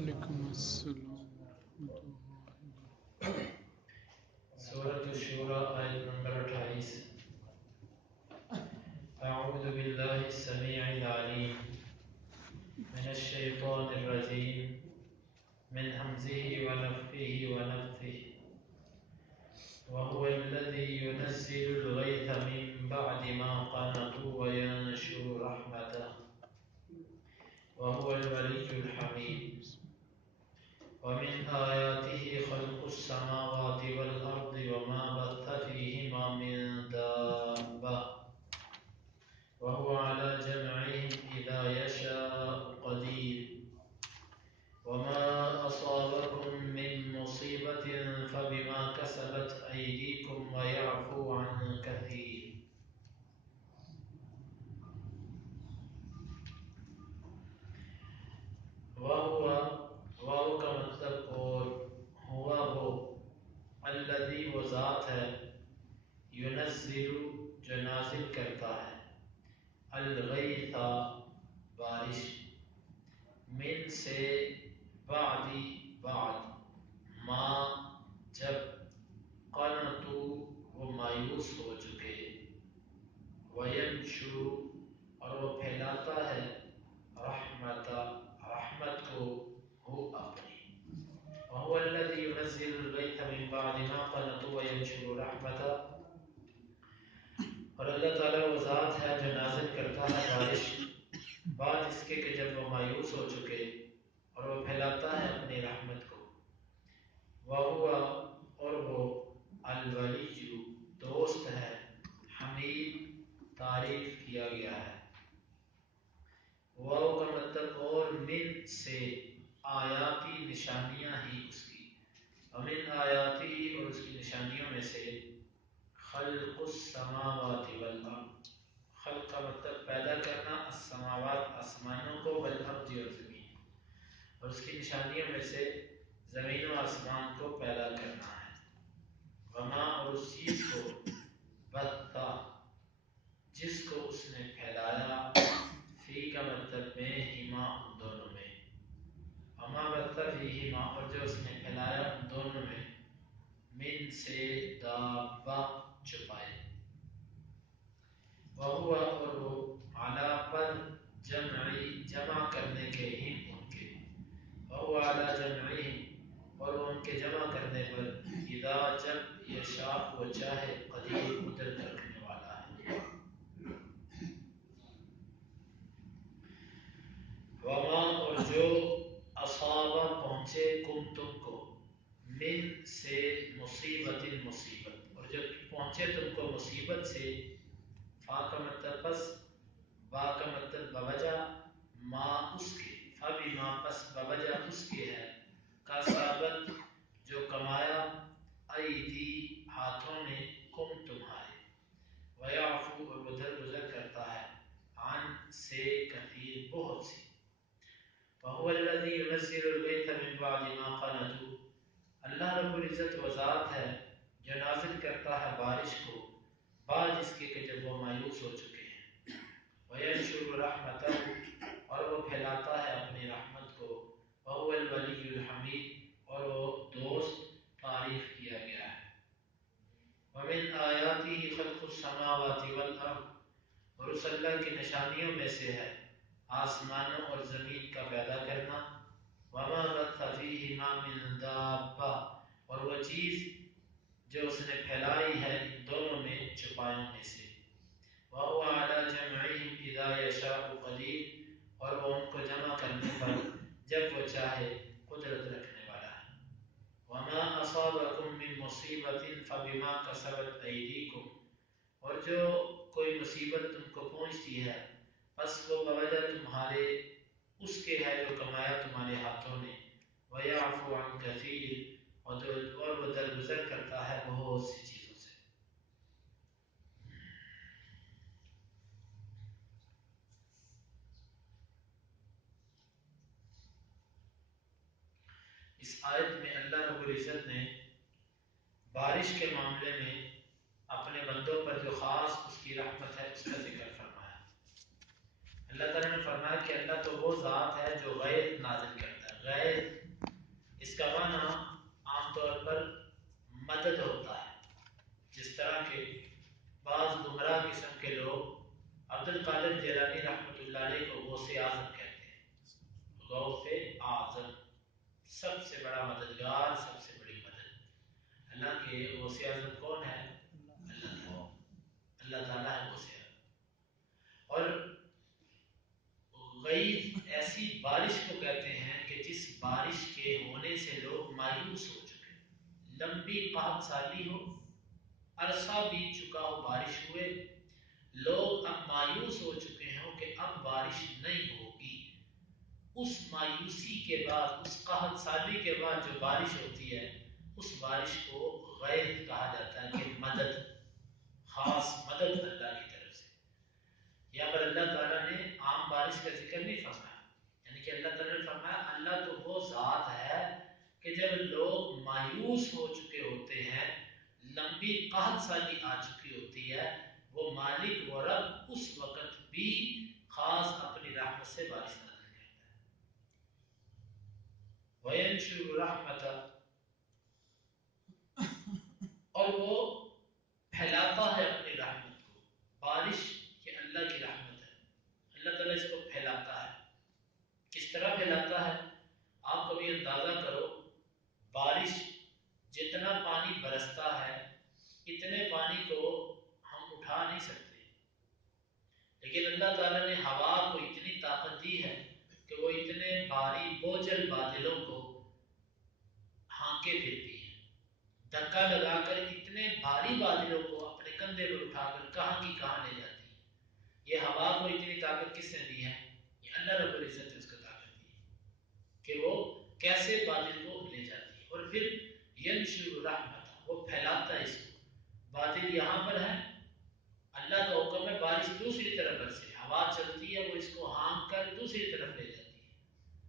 وعلیکم السلام ورحمۃ اللہ وبرکاتہ۔ سورۃ الشورى آیت نمبر 28۔ اعوذ باللہ السمیع العلیم من الشیطان الرجیم من ہمزہ ونفخہ ونفثہ وهو الذی ينزل الغیث من بعد ما قنطوا وینشر رحمتہ وهو الولی الحمید ومن آیاته خلق السماوات والأرض وما بث فيهما من دابة وهو على جمعهم إذا يشاء قدير وما أصابكم من مصيبة فبما كسبت أيديكم ويعفو عن كثير واو کا مطلب اور ہوا وہ الذی وہ ذات ہے ینزل جو نازل کرتا ہے الغیث بارش من سے بعد ما جب قنطوا وہ مایوس ہو چکے وینشر اور وہ پھیلاتا ہے رحمت کو ہو اپنی وهو الذي ينزل الغيث من بعد ما قنطوا وينشر رحمته اور اللہ تعالیٰ وہ ذات ہے جو نازل کرتا ہے بارش بعد اس کے کہ جب وہ مایوس ہو چکے اور وہ پھیلاتا ہے اپنی رحمت کو وهو اور وہ الولی دوست ہے حمید تعریف کیا گیا ہے واو کا مطلب اور من سے آیاتی نشانیاں ہی اس کی ومن آیاتی اور اس کی نشانیوں میں سے خلق السماوات والارض خلق کا مطلب پیدا کرنا السماوات آسمانوں کو والارض اور زمین اور اس کی نشانیوں میں سے زمین و آسمان کو پیدا کرنا ہے وما اور اس چیز کو بثا جس کو اس نے پھیلایا فی کا مطلب میں ہما ان دونوں میں وما بث فیہما اور جو اس نے پھیلایا ان دونوں میں من سے دابہ چھپائے وہو اور وہ علی پر جمع کرنے کے ہم ان کے وہو علی جمعہم اور وہ ان کے جمع کرنے پر اذا جب یشاء وہ چاہے قدیر قدرت رکھنے والا ہے وما اور جو اصابہ پہنچے کم تم کو من سے مصیبت اور جب پہنچے تم کو مصیبت سے فا کا مطلب پس با کا مطلب بوجہ ما اس کے فبما پس بوجہ اس کے ہے کا ثابت جو کمایا ایدی ہاتھوں نے کم تمہارے ویعفو اور وہ درگزر کرتا ہے عن سے کثیر بہت سی وهو الذي ينزل الغيث من بعد ما قنطوا اللہ رب العزت وہ ذات ہے جو نازل کرتا ہے بارش کو بعد اس کے کہ جب وہ مایوس ہو چکے ہیں وینشر رحمتہ اور وہ پھیلاتا ہے اپنی رحمت کو وهو الولی الحمید اور وہ دوست تعریف کیا گیا ہے ومن آیاته خلق السماوات والارض اور اس اللہ کی نشانیوں میں سے ہے آسمانوں اور زمین کا پیدا کرنا وما بث فیہما من دابہ اور وہ چیز جو اس نے پھیلائی ہے ان دونوں میں چھپایوں میں سے وهو علی جمعہم اذا یشاء قدیر اور وہ ان کو جمع کرنے پر جب وہ چاہے قدرت رکھنے والا ہے وما اصابکم من مصیبت فبما کسبت ایدیکم اور جو کوئی مصیبت تم کو پہنچتی ہے بس وہ بوجہ تمہارے اس کے ہے جو کمایا تمہارے ہاتھوں نے وَيَعْفُ عَنْ كَثِيرٍ اور وہ درگزر کرتا ہے بہت سی چیزوں سے اس آیت میں اللہ رب العزت نے بارش کے معاملے میں اپنے بندوں پر جو خاص اس کی رحمت ہے اس کا ذکر فرمایا اللہ تعالیٰ نے فرمایا کہ اللہ تو وہ ذات ہے جو غیث نازل کرتا ہے غیث قادر جیلانی رحمۃ اللہ علیہ کو غوث اعظم کہتے ہیں. غوث اعظم سب سے بڑا مددگار، سب سے بڑی مدد. اللہ کے غوث اعظم کون ہے؟ اللہ تعالیٰ. اللہ تعالیٰ ہے غوث اعظم. اور غیث ایسی بارش کو کہتے ہیں کہ جس بارش کے ہونے سے لوگ مایوس ہو چکے، لمبی قحط سالی ہو، عرصہ بیت چکا ہو بارش ہوئے، لوگ اب مایوس ہو چکے ہوں کہ اب بارش نہیں ہوگی. اس مایوسی کے بعد، اس قحط سالی کے بعد جو بارش ہوتی ہے، اس بارش کو غیث کہا جاتا ہے کہ مدد، خاص مدد اللہ کی طرف سے. یہاں پر اللہ تعالیٰ نے عام بارش کا ذکر نہیں فرمایا، یعنی کہ اللہ تعالیٰ نے فرمایا اللہ تو وہ ذات ہے کہ جب لوگ مایوس ہو چکے ہوتے ہیں، لمبی قحط سالی آ چکی ہوتی ہے، وہ مالک و رب اس وقت بھی خاص اپنی رحمت سے بارش نازل کرتا ہے. وَيَنْشُرُ رَحْمَتَهُ، اور وہ پھیلاتا ہے اپنی رحمت کو. بارش یہ اللہ کی رحمت ہے، اللہ تعالیٰ اس کو پھیلاتا ہے. کس طرح پھیلاتا ہے؟ آپ کبھی اندازہ کرو، بارش جتنا پانی برستا ہے اتنے پانی کو ہم اٹھا نہیں سکتے، لیکن اللہ تعالیٰ نے ہوا کو اتنی طاقت دی ہے کہ وہ اتنے بھاری بوجھل بادلوں کو ہانکے پھرتی ہے، دھکا لگا کر اتنے بھاری بادلوں کو اپنے کندھے پر اٹھا کر کہاں کی کہاں لے جاتی ہے. یہ ہوا کو اتنی طاقت کس نے دی ہے؟ یہ اللہ رب العزت نے اس کو طاقت دی ہے کہ وہ کیسے بادل کو لے جاتی ہے. اور پھر ینشر رحمت، وہ پھیلاتا ہے اس کو. بادل یہاں پر ہے، اللہ کا حکم ہے بارش دوسری طرف برسے، ہوا چلتی ہے وہ اس کو ہانک کر دوسری طرف لے جاتی ہے.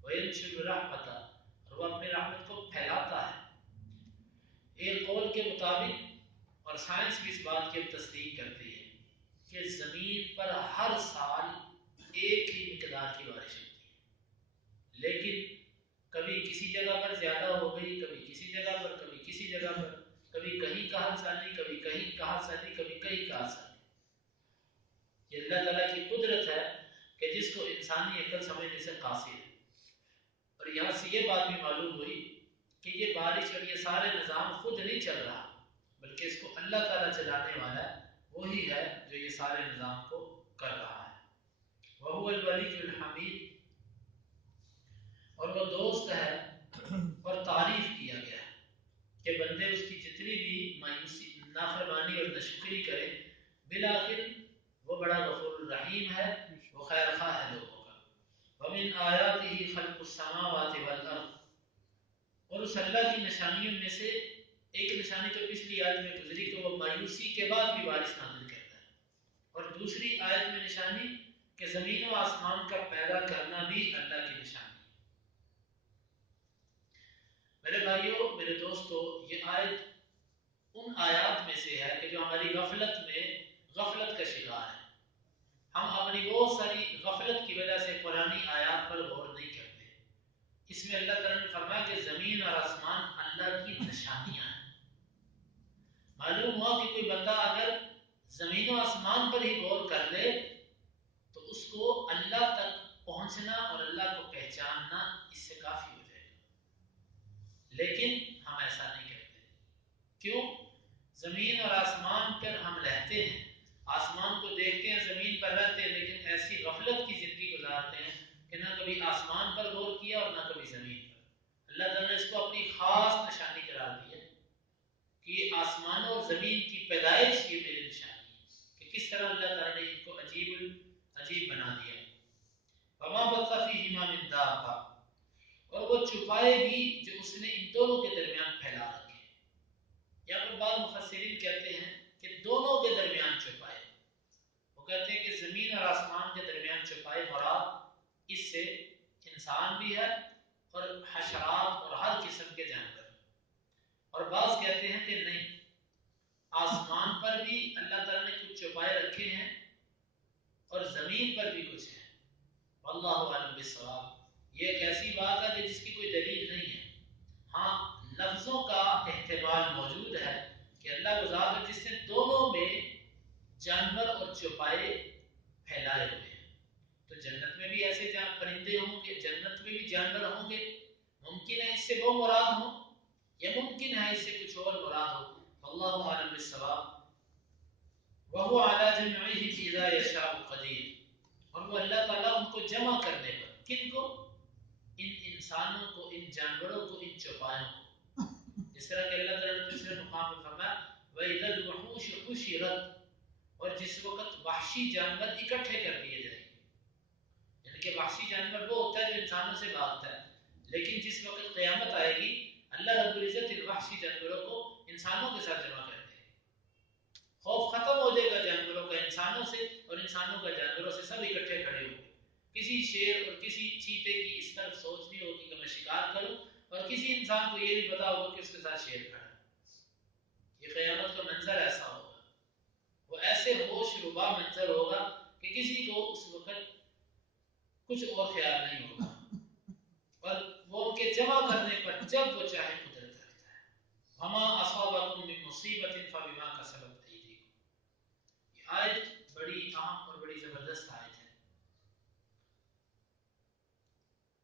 وینشر رحمت، اور وہ اپنی رحمت کو پھیلاتا ہے. ایک قول کے مطابق، اور سائنس بھی اس بات کی تصدیق کرتی ہے، کہ زمین پر ہر سال ایک ہی مقدار کی بارش ہوتی ہے، لیکن کبھی کسی جگہ پر زیادہ ہو گئی، کبھی کسی جگہ پر، کبھی کسی جگہ پر، کبھی کہیں قحط سالی، کبھی کہیں قحط سالی، کبھی کہیں قحط سالی. یہ اللہ تعالیٰ کی قدرت ہے کہ جس کو انسانی عقل سمجھنے سے قاصر ہے. اور یہاں سے یہ بات بھی معلوم ہوئی کہ یہ بارش اور یہ سارے نظام خود نہیں چل رہا، بلکہ اس کو اللہ تعالیٰ چلانے والا وہی ہے جو یہ سارے نظام کو کر رہا ہے. وَهُوَ الْوَلِيُّ الْحَمِيدُ، اور وہ دوست ہے اور تعریف کیا گیا ہے کہ بندے اس کی جتنی بھی مایوسی، نافرمانی اور ناشکری کریں، بالآخر وہ بڑا غفور الرحیم ہے، وہ خیر خواہ ہے لوگوں کا. وَمِنْ آيَاتِهِ خَلْقُ السَّمَاوَاتِ وَالْأَرْضِ، اور اس اللہ کی نشانیوں میں سے ایک نشانی تو پچھلی آیت میں گزری کہ وہ مایوسی کے بعد بھی بارش نازل کرتا ہے، اور دوسری آیت میں نشانی کہ زمین و آسمان کا پیدا کرنا بھی اللہ کی نشانی ہے. میرے بھائیوں، میرے دوستو، یہ آیت ان آیات میں سے ہے کہ جو ہماری غفلت کا شکار ہے. ہم اپنی بہت ساری غفلت کی وجہ سے قرآنی آیات پر غور نہیں کرتے. اس میں اللہ تعالیٰ نے فرمایا کہ زمین اور آسمان اللہ کی نشانیاں ہیں. معلوم ہوا کہ کوئی بندہ اگر زمین و آسمان پر ہی غور کر لے تو اس کو اللہ تک پہنچنا اور اللہ کو پہچاننا اس سے کافی ہو جائے گا، لیکن ہم ایسا نہیں کرتے. کیوں؟ زمین اور آسمان پر ہم رہتے ہیں، آسمان کو دیکھتے ہیں، زمین پر رہتے ہیں، لیکن ایسی غفلت کی زندگی گزارتے ہیں کہ نہ کبھی آسمان پر غور کیا اور نہ کبھی زمین پر. اللہ تعالیٰ نے اس کو اپنی خاص نشانی قرار دی ہے کہ یہ آسمان اور زمین کی پیدائش یہ میری نشانی ہے کہ کس طرح اللہ تعالیٰ نے ان کو عجیب بنا دیا. وما بث فیہما من دابہ، اور وہ چھپائے بھی جو اس نے ان دونوں کے درمیان پھیلا رکھے. یہاں پر بعض مفسرین کہتے ہیں کہ دونوں کے درمیان چھپائے، وہ کہتے ہیں کہ زمین اور آسمان کے درمیان چھپائے مراد اس سے انسان بھی ہے اور حشرات اور ہر قسم کے جانور. اور بعض کہتے ہیں کہ نہیں، آسمان پر بھی اللہ تعالیٰ نے کچھ چھپائے رکھے ہیں اور زمین پر بھی کچھ ہے. واللہ اعلم بالصواب. یہ ایک ایسی بات ہے کہ جس کی کوئی دلیل نہیں ہے. ہاں، لفظوں کا احتمال موجود ہے کہ اللہ کو ذات ہے جس نے دونوں میں جانور اور چوپائے پھیلائے ہوئے. جانور ہوں گے، ممکن ہے اس سے وہ مراد ہوں یا ممکن ہے اس سے کچھ اور مراد ہو، اللہ عالم بالصواب۔ وهو على جمعه اذا يشاء قدیر، اور وہ اللہ تعالیٰ ان کو جمع کرنے پر، کن کو؟ ان انسانوں کو، ان جانوروں کو، ان چوپایوں کو، جس طرح کہ اللہ تعالیٰ نے دوسرے مقام پر فرمایا وَإِذَا الْوُحُوشُ حُشِرَتْ، اور جس وقت وحشی جانور اکٹھے کر دیے جائیں گے، یعنی کہ وحشی جانور وہ ہوتا ہے جو انسانوں سے بھاگتا ہے، لیکن جس وقت قیامت آئے گی اللہ رب العزت ان وحشی جانوروں کو انسانوں کے ساتھ جمع کر دے گا، خوف ختم ہو جائے گا جانوروں کا انسانوں سے، اور انسانوں کا جانوروں سے، سب اکٹھے کھڑے ہوں گے۔ کسی شیر اور کسی چیتے کی اس طرف سوچ نہیں ہوگی کہ میں شکار کروں، اور کسی انسان کو یہ نہیں پتا ہوگا کہ اس کے ساتھ شیر کھڑا ہے۔ یہ قیامت کا منظر ایسا ہوگا، وہ ایسے ہوش ربا منظر ہوگا کہ کسی کو اس وقت کچھ اور خیال نہیں ہوگا، اور وہ ان کے جمع کرنے پر جب وہ چاہے قدرت رکھتا ہے۔ وما اصابکم من مصیبت فبما کسبت ایدیکم، یہ آیت بڑی اہم اور بڑی زبردست آیت ہے۔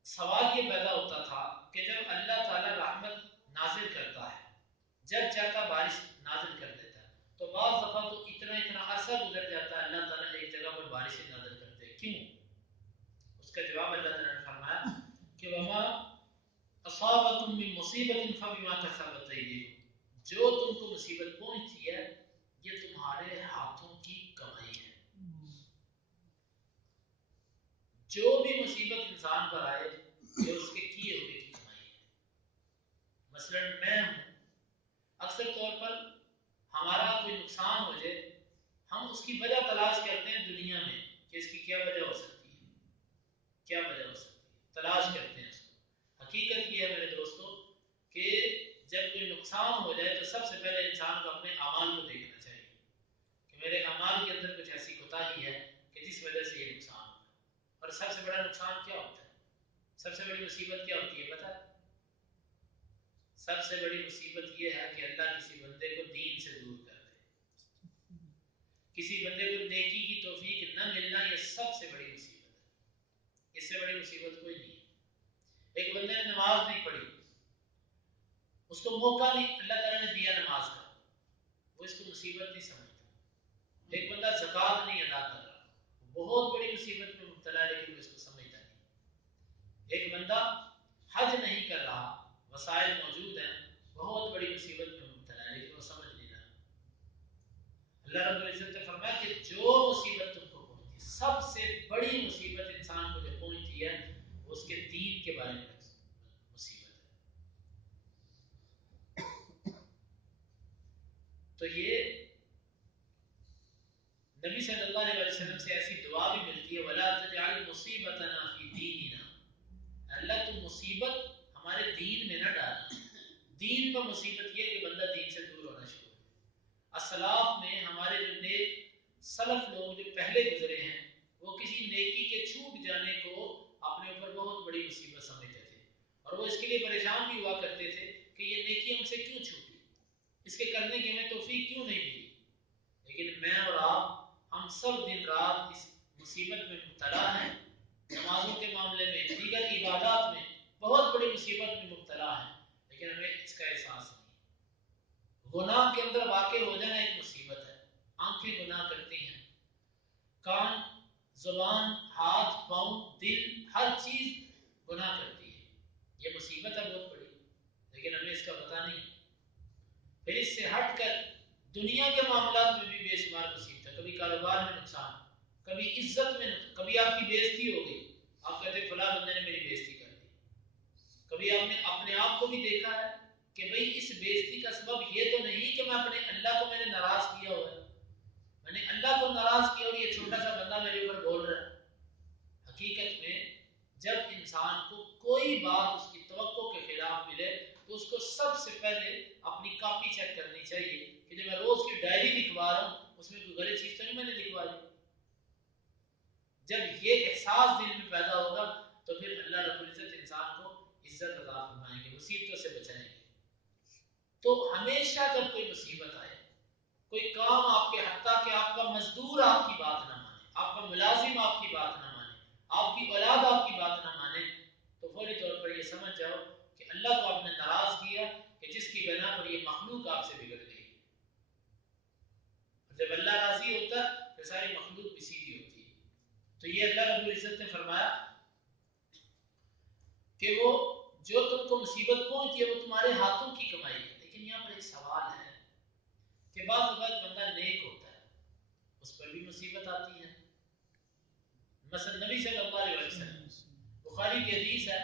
سوال یہ پیدا ہوتا تھا کہ جب اللہ تعالیٰ رحمت نازل کرتا ہے، جب چاہتا بارش نازل کر دیتا ہے، تو بعض دفعہ تو اتنا عرصہ گزر جاتا ہے اللہ تعالیٰ ایک جگہ پر بارش نازل کرتے ہیں، کیوں؟ اس کا جواب اللہ تعالیٰ نے فرمایا کہ وما اصابکم من مصیبت فبما کسبت ایدیکم، جو تم کو مصیبت پہنچی ہے یہ تمہارے ہاتھوں کی کمائی ہے۔ جو بھی مصیبت انسان پر آئے یہ اس کے کیے ہوئے کی کمائی ہے۔ مثلا میں ہوں، اکثر طور پر ہمارا کوئی نقصان ہو جائے، ہم اس کی وجہ تلاش کرتے ہیں دنیا میں کہ اس کی کیا وجہ ہو سکتی ہے، کیا وجہ ہو سکتی ہے، تلاش کرتے ہیں اس کو۔ حقیقت یہ ہے میرے دوستو کہ جب کوئی نقصان ہو جائے تو سب سے پہلے انسان کو اپنے اعمال کو دیکھنا چاہیے کہ میرے اعمال کے اندر کچھ ایسی کوتاہی ہے کہ جس وجہ سے یہ نقصان ہوتا ہے۔ اور سب سے بڑا نقصان کیا ہوتا ہے؟ سب سے بڑی مصیبت کیا ہوتی ہے پتہ؟ سب سے بڑی مصیبت یہ ہے کہ اللہ کسی بندے کو دین سے دور کر دے، کسی بندے کو نیکی کی توفیق نہ ملنا، یہ سب سے بڑی مصیبت ہے۔ اس سے بڑی مصیبت کوئی نہیں ہے۔ ایک بندے نے نماز نہیں پڑھی، اس کو موقع نہیں اللہ تعالیٰ نے دیا نماز کا، وہ اس کو مصیبت نہیں سمجھتا۔ ایک بندہ زکوٰۃ نہیں ادا کر رہا، بہت بڑی مصیبت میں مبتلا ہے لیکن وہ اس کو سمجھتا نہیں۔ ایک بندہ حج نہیں کر رہا، وسائل موجود ہیں، بہت بڑی مصیبت میں مبتلا ہے لیکن وہ سمجھ نہیں رہا۔ اللہ رب العزت نے فرمایا کہ جو مصیبت تم کو پہنچی، سب سے بڑی مصیبت انسان کو جو پہنچتی ہے وہ اس کے دین کے بارے میں مصیبت ہے۔ تو یہ نبی صلی اللہ علیہ وسلم سے ایسی دعا بھی ملتی ہے وَلَا تَجْعَلْ مُصِيبَتَنَا فِي دِينِنَا، اللہ تو مصیبت ہمارے دین میں نہ ڈالنا۔ دین پر مصیبت یہ کہ بندہ دین سے دور ہونا شروع ہو۔ اسلاف میں ہمارے جو نیک سلف لوگ جو پہلے گزرے ہیں، وہ کسی نیکی کے چھوٹ جانے کو اپنے اوپر بہت بڑی مصیبت سمجھتے تھے، اور وہ اس کے لیے پریشان بھی ہوا کرتے تھے کہ یہ نیکی ہم سے کیوں چھوٹی، اس کے کرنے کی ہمیں توفیق کیوں نہیں ملی۔ لیکن میں اور آپ، ہم سب دن رات اس مصیبت میں مبتلا ہیں، نمازوں کے معاملے میں، دیگر عبادات میں بہت بڑی مصیبت میں مبتلا ہیں، لیکن ہمیں اس کا احساس نہیں۔ گناہ کے اندر واقع ہو جانا ایک مصیبت ہے۔ آنکھیں گناہ کرتی ہیں، کان، زبان، ہاتھ، پاؤں، دل، ہر چیز گناہ کرتی ہے، یہ مصیبت ہے بہت بڑی، لیکن ہمیں اس کا پتہ نہیں۔ پھر اس سے ہٹ کر دنیا کے معاملات میں بھی بے شمار مصیبت ہے، کبھی کاروبار میں نقصان، کبھی عزت میں نقصان، کبھی آپ کی بےزتی ہو گئی، آپ کہتے ہیں فلاں بندے نے میری بےزتی کر دی۔ کبھی آپ نے اپنے آپ کو بھی دیکھا ہے کہ بھئی اس بےزتی کا سبب یہ تو نہیں کہ میں اپنے اللہ کو میں نے ناراض کیا ہوا ہے، میں نے اللہ کو ناراض کیا اور یہ چھوٹا سا بندہ میرے اوپر بول رہا ہے۔ حقیقت میں جب انسان کو کوئی بات اس کی توقع کے خلاف ملے تو اس کو سب سے پہلے اپنی کاپی چیک کرنی چاہیے کہ جب میں روز کی ڈائری لکھوا رہا ہوں اس میں کوئی غلط چیز تو نہیں میں نے لکھوا دی۔ جب یہ احساس دل میں پیدا ہوگا تو پھر اللہ رب العزت انسان کو عزت عطا فرمائیں گے، مصیبتوں سے بچائیں گے۔ تو ہمیشہ جب کوئی مصیبت آئے، کوئی کام آپ کے، حتیٰ کہ آپ کا مزدور آپ کی بات نہ مانے، آپ کا ملازم آپ کی بات نہ مانے، آپ کی اولاد آپ کی بات نہ مانے، تو فوری طور پر یہ سمجھ جاؤ کہ اللہ کو آپ نے ناراض کیا کہ جس کی بنا پر یہ مخلوق آپ سے بگڑ گئی. جب اللہ راضی ہوتا ہے تو ساری مخلوق بھی سیدھی ہوتی ہے. تو یہ اللہ رب العزت نے فرمایا کہ وہ جو تم کو مصیبت پہنچتی ہے وہ تمہارے ہاتھوں کی کمائی ہے. لیکن یہاں پر ایک سوال ہے کہ بعض اوقات بندہ نیک ہوتا ہے اس پر بھی مصیبت آتی ہے. مثلا نبی صلی اللہ علیہ وسلم بخاری کی حدیث ہے,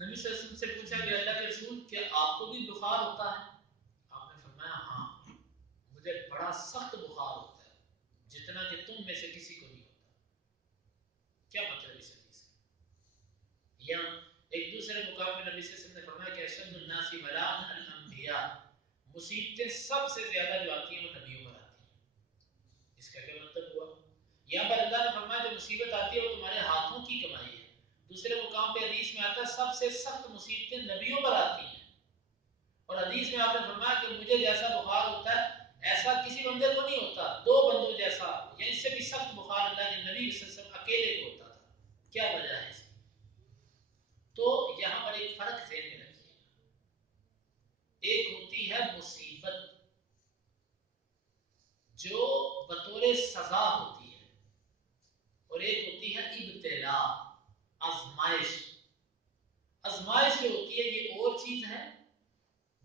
نبی صلی اللہ علیہ وسلم سے پوچھا کہ اللہ کے رسول کیا آپ کو بھی بخار ہوتا ہے؟ آپ نے فرمایا ہاں مجھے بڑا سخت بخار ہوتا ہے جتنا کہ تم میں سے کسی کو نہیں ہوتا. کیا مطلب اس حدیث کا؟ یا ایک دوسرے مقام میں نبی صلی اللہ علیہ وسلم نے فرمایا کہ اشد الناس بلاء الانبیاء, مصیبتیں سب سے زیادہ جو آتی ہیں وہ نبیوں پر آتی ہیں. اس کا کیا مطلب ہوا؟ یہاں پر اللہ نے فرمایا جو مصیبت آتی ہے وہ تمہارے ہاتھوں کی کمائی ہے. دوسرے مقام پہ حدیث میں آتا ہے سب سے سخت مصیبتیں نبیوں پر آتی ہیں. اور حدیث میں آپ نے فرمایا کہ مجھے جیسا بخار ہوتا ہے ایسا کسی بندے کو نہیں ہوتا, دو بندوں جیسا یا اس سے بھی سخت بخار اللہ کے نبی صلی اللہ علیہ وسلم اکیلے کو ہوتا تھا. کیا وجہ ہے اس کی؟ تو یہاں پر ایک فرق ذہن میں رکھیے, ایک ہوتی ہے مصیبت جو بطور سزا ہوتی ہے اور ایک ہوتی ہے ابتلا, آزمائش. آزمائش جو ہوتی ہے یہ اور چیز ہے,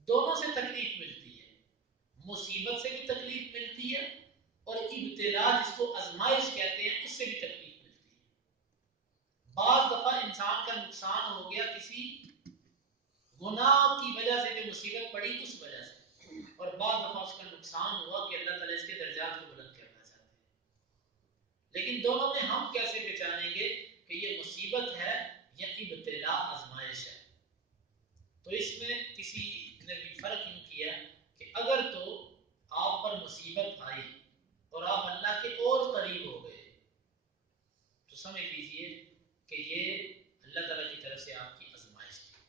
دونوں سے تکلیف ملتی ہے, مصیبت سے بھی تکلیف ملتی ہے اور ابتلا جس کو آزمائش کہتے ہیں اس سے بھی تکلیف ملتی ہے. بعض دفعہ انسان کا نقصان ہو گیا کسی گناہ کی وجہ سے جو مصیبت پڑی اس وجہ سے, اور بعض دفعہ اس کا نقصان ہوا کہ اللہ تعالیٰ اس کے درجات کو بلند کرنا چاہتے ہیں. لیکن دونوں میں ہم کیسے پہچانیں گے کہ یہ مصیبت ہے یا ابتلا آزمائش ہے؟ تو اس میں کسی نے بھی فرق یوں کیا کہ اگر تو آپ پر مصیبت آئی اور آپ اللہ کے اور قریب ہو گئے تو سمجھ لیجئے کہ یہ اللہ تعالیٰ کی طرف سے آپ کی آزمائش تھی.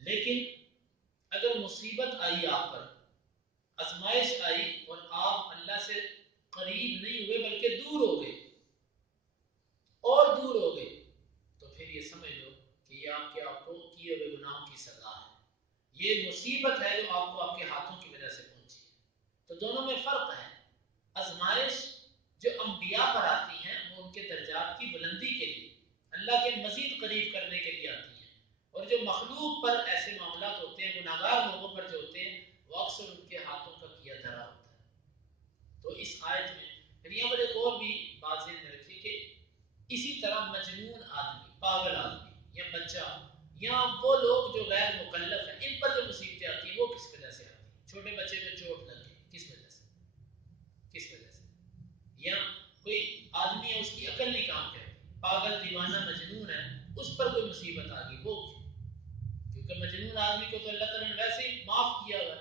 لیکن اگر مصیبت آئی آپ پر, آزمائش آئی اور آپ اللہ سے قریب نہیں ہوئے بلکہ دور ہو گئے اور دور ہو گئے, تو پھر یہ سمجھ لو کہ یہ آپ کو کیے ہوئے گناہوں کی سزا ہے. یہ مصیبت ہے جو آپ کو آپ کے ہاتھوں کی وجہ سے پہنچی ہے. تو دونوں میں فرق ہے. آزمائش جو انبیاء پر آتی ہیں وہ ان کے درجات کی بلندی کے لیے, اللہ کے مزید قریب کرنے کے لیے آتی ہیں, اور جو مخلوق پر ایسے معاملات ہوتے ہیں گناہگار لوگوں پر جو ہوتے ہیں وہ اکثر ان کے ہاتھوں کا کیا دھرا ہوتا ہے. تو اس آیت میں پھر یہاں پر ایک اور بھی بات ذہن میں رکھیے کہ اسی طرح مجنون آدمی, پاگل آدمی یا بچہ یا وہ لوگ جو غیر مکلف ہیں ان پر جو مصیبتیں آتی ہیں وہ کس وجہ سے آتی ہیں؟ چھوٹے بچے میں چوٹ لگ گئی کس وجہ سے؟ کس وجہ سے؟ یا کوئی آدمی ہے اس کی عقل نہیں کام کرتی, پاگل دیوانہ مجنون ہے, اس پر کوئی مصیبت آ گئی, وہ کیونکہ مجنون آدمی کو تو اللہ تعالیٰ نے ویسے ہی معاف کیا ہوا.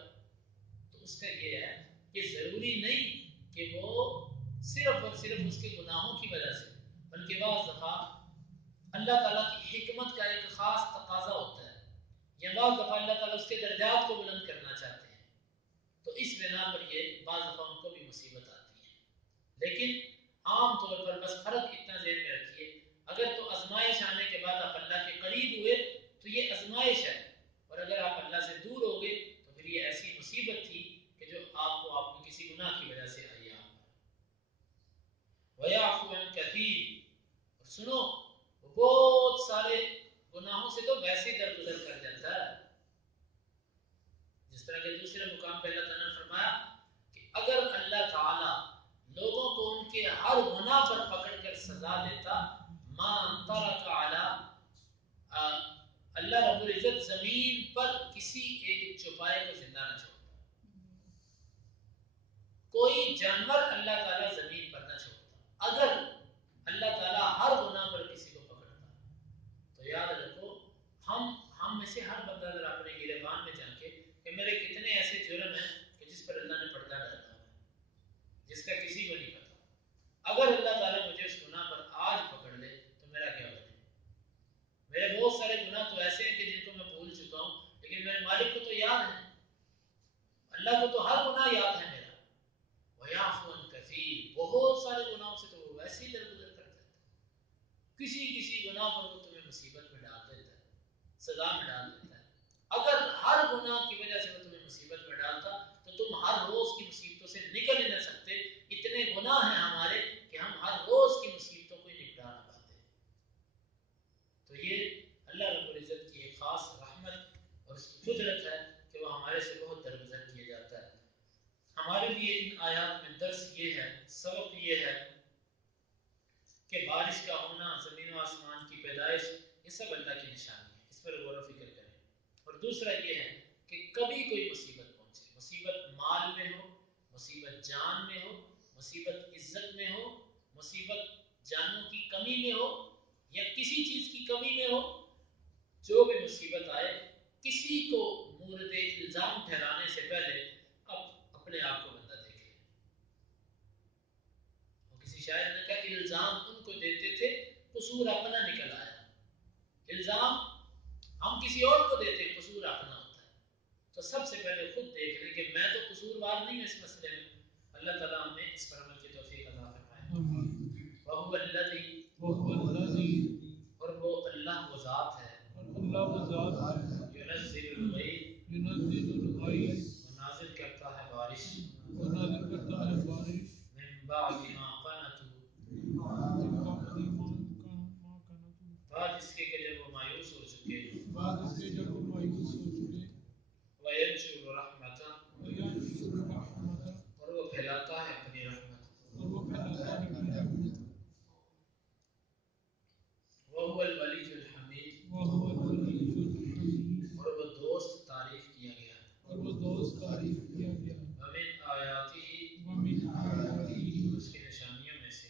تو اس کا یہ ہے کہ ضروری نہیں کہ وہ صرف اور صرف اس کے گناہوں کی وجہ سے, بلکہ بعض دفعہ اللہ تعالیٰ کی حکمت کا ایک خاص تقاضا ہوتا ہے, یا بعض دفعہ اللہ تعالیٰ اس کے درجات کو بلند کرنا چاہتے ہیں, تو اس بنا پر یہ بعض دفعہ ان کو بھی مصیبت آتی ہے. لیکن عام طور پر بس فرق اتنا ذہن میں رکھیے, اگر تو آزمائش آنے کے بعد آپ اللہ کے قریب ہوئے تو یہ آزمائش ہے, اور اگر آپ اللہ سے دور ہو گئے تو پھر یہ ایسی مصیبت تھی کہ جو آپ کو کسی گناہ کی وجہ سے آئی آپ پر. وَيَعْفُو عَنْ كَثِيرٍ, اور سنو بہت سارے گناہوں سے تو ویسے ہی درگزر کر جاتا ہے. جس طرح کے دوسرے مقام پہ اللہ تعالیٰ نے فرمایا کہ اگر اللہ تعالیٰ لوگوں کو ان کے ہر گناہ پر پکڑ کر سزا دیتا, ما ترک علی, اللہ رب العزت زمین پر کسی ایک چوپائے کو زندہ نہ چھوڑتا, کوئی جانور اللہ تعالیٰ زمین پر نہ چھوڑتا. اگر اللہ تعالیٰ ہر گناہ پر کسی کو پکڑتا تو یاد رکھو ہم میں سے ہر بندہ اگر اپنے گریبان میں جھانکے کہ میرے کتنے ایسے جرم ہیں کہ جس پر اللہ نے پردہ ڈالا ہوا ہے, جس کا کسی کو نہیں پتا. اگر اللہ تعالیٰ مجھے اس گناہ پر آج پکڑ لے تو میرا کیا بنے؟ میرے بہت سارے گناہ تو ایسے ہیں کہ جن کو میں بھول چکا ہوں, لیکن میرے مالک کو تو یاد ہے, اللہ کو تو ہر گناہ یاد ہے میرا. وَيَعْفُو عَنْ كَثِيرٍ, بہت سارے گناہوں سے تو وہ ویسے ہی درگزر کر جاتا ہے, کسی گناہ پر وہ تمہیں مصیبت سزا میں ڈال دیتا ہے. اگر ہر گناہ کی وجہ سے وہ تمہیں مصیبت میں ڈالتا تو تم ہر روز کی مصیبتوں سے نکل ہی نہ سکتے. اتنے گناہ ہیں ہمارے کہ ہم ہر روز کی مصیبتوں کو ہی نپٹا نہ پاتے. تو یہ اللہ رب العزت کی ایک خاص رحمت اور اس کی قدرت ہے کہ وہ ہمارے سے بہت درگزر کیا جاتا ہے. ہمارے لیے ان آیات میں درس یہ ہے، سبق یہ ہے کہ بارش کا ہونا، زمین و آسمان کی پیدائش، یہ سب اللہ کی نشانی ہے، اس پر غور و فکر کریں. اور دوسرا یہ ہے کہ کبھی کوئی مصیبت پہنچے، مصیبت مال میں ہو، مصیبت جان میں ہو، مصیبت عزت میں ہو، مصیبت جانوں کی کمی میں ہو یا کسی چیز کی کمی میں ہو، جو بھی مصیبت آئے کسی کو مورد الزام ٹھہرانے سے پہلے اب اپنے آپ کو بندہ دیکھے. کسی شاعر نے کہا الزام ان کو دیتے تھے قصور اپنا نکل آیا. الزام ہم کسی اور کو دیتے ہیں، قصور اپنا ہوتا ہے. تو سب سے پہلے خود دیکھ لیں کہ میں تو قصوروار نہیں ہوں اس مسئلے میں. اللہ تعالیٰ ہمیں اس پر عمل کی توفیق عطا فرمائے. وَهُوَ الَّذِي، اور وہ اللہ وہ ذات ہے، يُنَزِّلُ الْغَيْثَ، وہ نازل کرتا ہے بارش، مِن بَعْدِ مَا قَنَطُوا، بعد اس کے کہ جب وہ مایوس ہو چکے، وَيَنشُرُ رَحْمَتَهُ، اور وہ پھیلاتا ہے اپنی رحمت. وَهُوَ الْوَلِيُّ الْحَمِيدُ، اور وہ دوست تعریف کیا گیا. وَمِنْ آیَاتِهِ، اس کی نشانیوں میں سے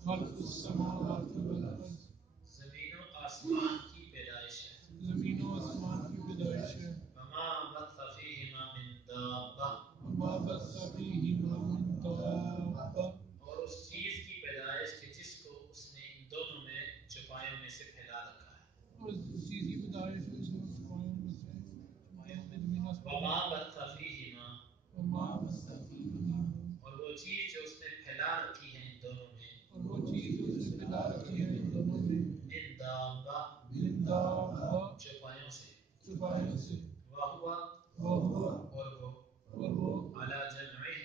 خلق السماوات والارض، زمین و آسمان کی پیدائش ہے. وما بث فیہما من دابہ، اور اس چیز کی پیدائش کہ جس کو اس نے ان دونوں میں چوپایوں میں سے پھیلا رکھا ہے. وما بث فیہما، اور وہ چیز جو اس نے پھیلا رکھی ہے ان دونوں میں، من دابہ، چوپایوں سے. وہو، اور وہ علی جمعہم،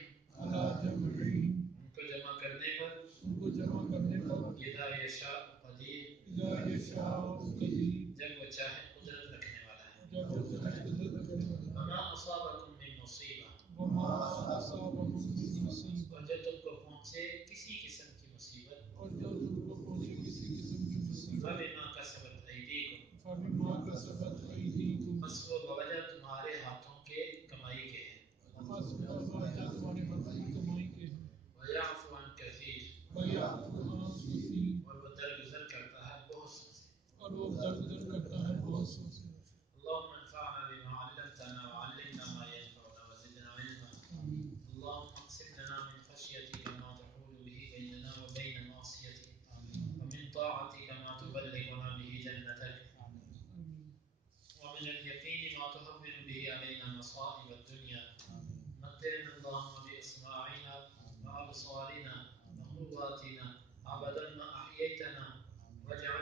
ان کو جمع کرنے پر، اذا یشاء قدیر، جب وہ چاہے قدرت رکھنے والا ہے. وما اصابکم من مصیبہ، اور جو تم کو پہنچے کسی قسم کی مصیبت، فبما کسبت ایدیکم، بس وہ بوجہ تمہارے ہاتھوں کے کمائی کے ہیں. وَيَعْفُ عَنْ كَثِيرٍ، اور وہ درگزر کرتا ہے بہت سے. اللهم انفعنا بما علمتنا وعلمنا ما ينفعنا وزدنا علما. اللهم اقسم لنا من خشيتك ما تحول به بيننا وبين معصيتك، ومن طاعتك ما تبلغنا به جنتك، ومن اليقين ما تهون به علينا مصائب الدنيا. متعنا اللهم بأسماعنا وأبصارنا وقواتنا أبدا ما أحييتنا، واجعل